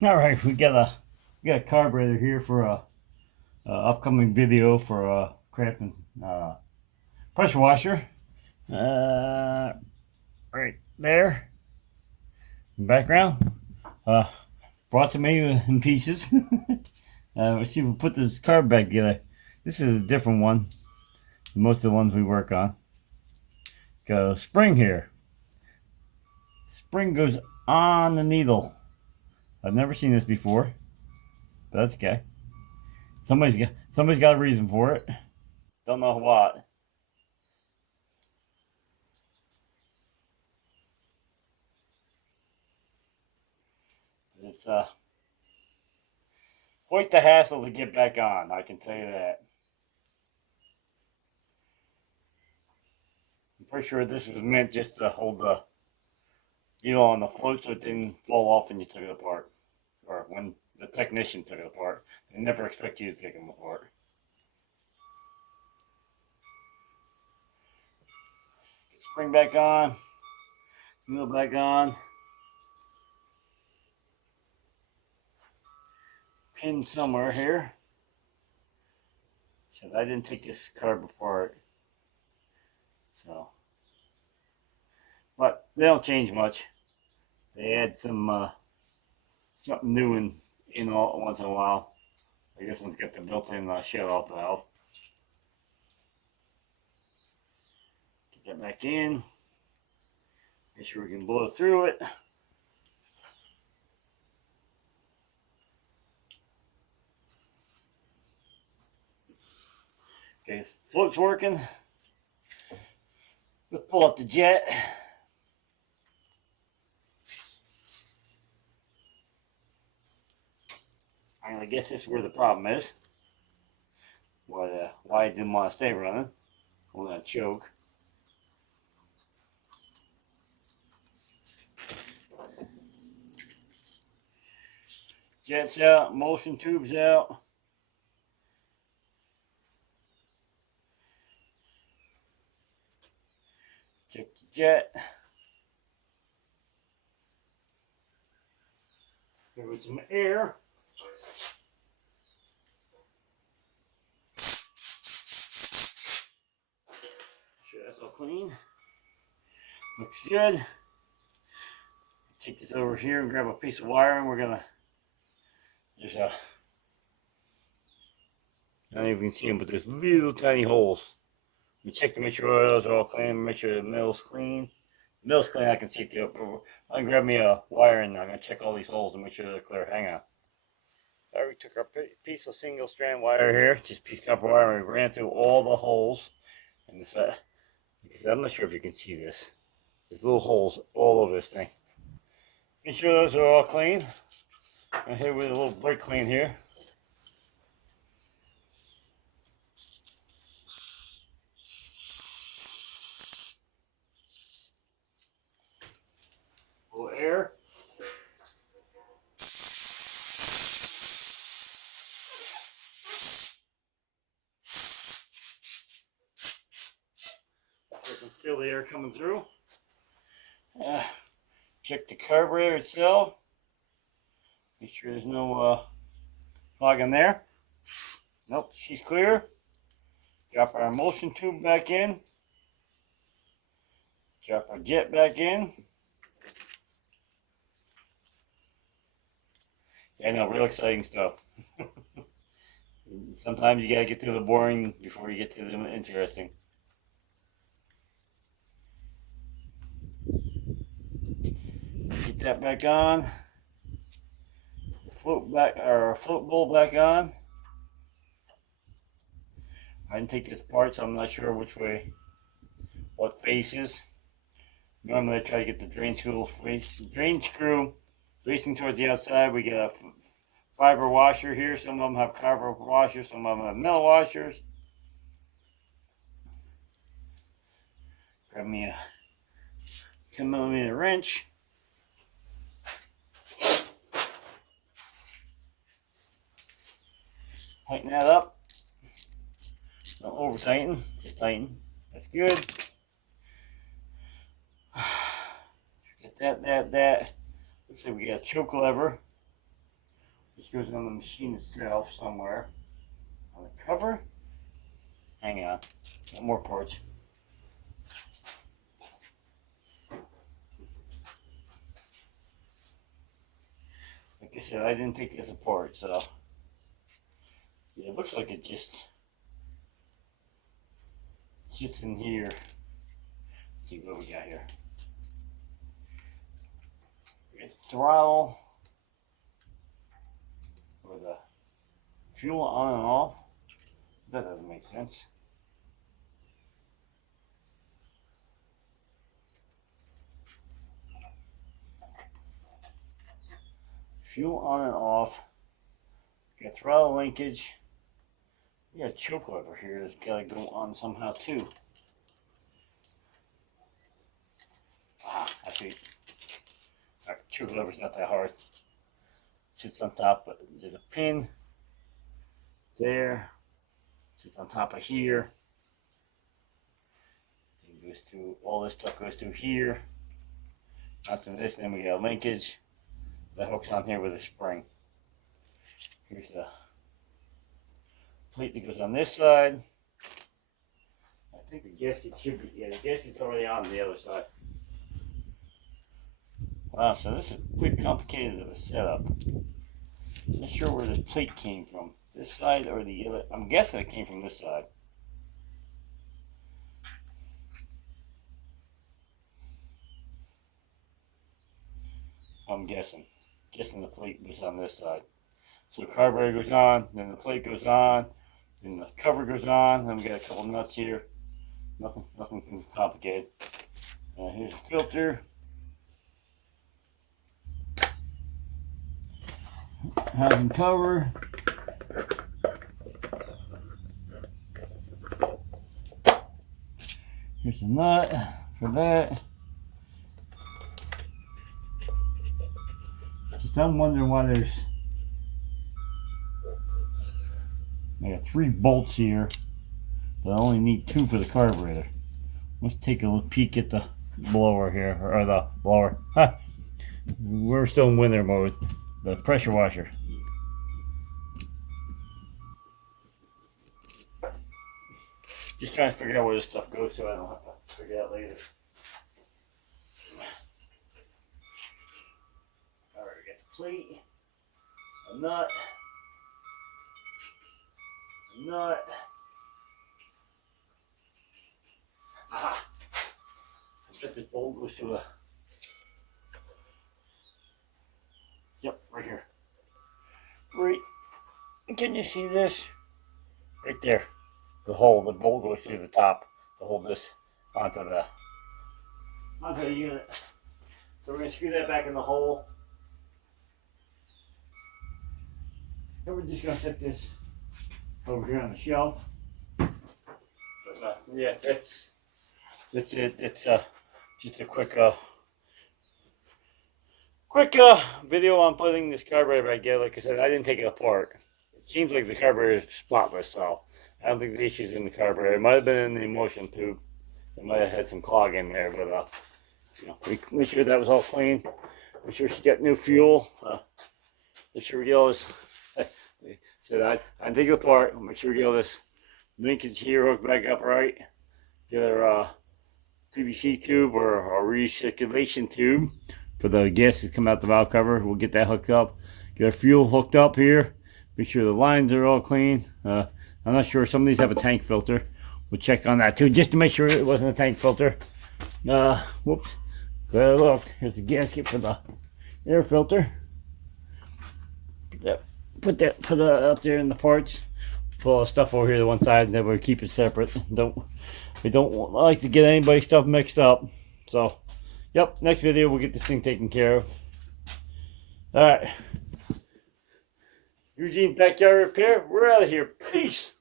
All right, we got a carburetor here for a upcoming video for crafting pressure washer. Uh, right there, in the background. Uh, Brought to me in pieces. Let's see if we put this carb back together. This is a different one than most of the ones we work on. Got a spring here. Spring goes on the needle. I've never seen this before, but that's okay. Somebody's got a reason for it. Don't know what. It's quite the hassle to get back on, I can tell you that. I'm pretty sure this was meant just to hold the needle on the float so it didn't fall off when you took it apart. Or when the technician took it apart. They never expect you to take them apart. Get spring back on, needle back on, pin somewhere here. So I didn't take this carb apart. So, but they don't change much. They add some something new in all once in a while. Like this one's got the built-in shut-off valve. Get that back in. Make sure we can blow through it. Okay, float's working. Let's pull up the jet. I guess this is where the problem is. Why I didn't want to stay running. I'm gonna choke. Jet's out, motion tube's out. Check the jet. Give it some air. Sure that's all clean. Looks good. Take this over here and grab a piece of wire, and we're gonna. There's a. I don't know if you can see them, but there's little tiny holes. We check to make sure those are all clean, make sure the mill's clean. The mill's clean, I can see through it, but I can grab me a wire and I'm gonna check all these holes and make sure they're clear. Hang on. Alright, we took our piece of single strand wire here, just piece of copper wire, and we ran through all the holes. And this, because I'm not sure if you can see this. There's little holes all over this thing. Make sure those are all clean. I'm hit with a little brake clean here. A little air. So you can feel the air coming through. Check the carburetor itself. Make sure there's no fog in there. Nope, she's clear. Drop our motion tube back in. Drop our jet back in. Yeah, no, real exciting stuff. Sometimes you gotta get through the boring before you get to the interesting. Get that back on. Float bowl back on. I didn't take this apart, so I'm not sure which way, what faces. Normally I try to get the drain screw facing towards the outside. We get a fiber washer here. Some of them have copper washers, some of them have metal washers. Grab me a 10mm wrench. Tighten that up. Don't over tighten, just tighten. That's good. Get that. Looks like we got a choke lever. This goes on the machine itself somewhere. On the cover. Hang on. Got more parts. Like I said, I didn't take this apart, so yeah, it looks like it just sits in here. Let's see what we got here. It's throttle for the fuel on and off. That doesn't make sense. Fuel on and off. Got throttle linkage. We got a choke lever here that's got to go on somehow too. Ah, I see. Alright, choke lever's not that hard. Sits on top, but there's a pin there. Sits on top of here. It goes through, all this stuff goes through here. That's in this, then we got a linkage that hooks on here with a spring. Here's the plate that goes on this side. I think the gasket should be, yeah, the gasket's already on the other side. Wow, so this is pretty complicated of a setup. Not sure where this plate came from. This side or the other. I'm guessing it came from this side. I'm guessing. Guessing the plate was on this side. So the carburetor goes on, then the plate goes on, then the cover goes on, then we got a couple nuts here. Nothing complicated. Here's a filter. Housing cover. Here's a nut for that. Just I'm wondering why there's, I got 3 bolts here, but I only need 2 for the carburetor. Let's take a little peek at the blower here, or the blower. Huh. We're still in winter mode. The pressure washer. Just trying to figure out where this stuff goes so I don't have to figure it out later. Alright, we got the plate, a nut, Aha! I bet this bolt goes to a, yep, right here. Right, can you see this? Right there. The hole, the bolt goes through the top to hold this onto the unit. So we're going to screw that back in the hole. Then we're just going to set this over here on the shelf. But yeah, that's it. It's just a quick video on putting this carburetor back together. Like I said, I didn't take it apart. It seems like the carburetor is spotless, so I don't think the issue's in the carburetor. It might have been in the emulsion tube. It might have had some clog in there, but you know, we make sure that was all clean. Make sure she got new fuel. Make sure we get all this. So I take it apart. Make sure we get all this linkage here hooked back up right. Get our PVC tube or a recirculation tube for the gas to come out the valve cover. We'll get that hooked up. Get our fuel hooked up here. Make sure the lines are all clean. I'm not sure. Some of these have a tank filter. We'll check on that too, just to make sure it wasn't a tank filter. Whoops. Glad I looked. Here's the gasket for the air filter. Put that up there in the parts. Put all the stuff over here to one side, and then we'll keep it separate. We don't like to get anybody's stuff mixed up. So, yep. Next video we'll get this thing taken care of. All right. Eugene's Backyard Repair. We're out of here. Peace.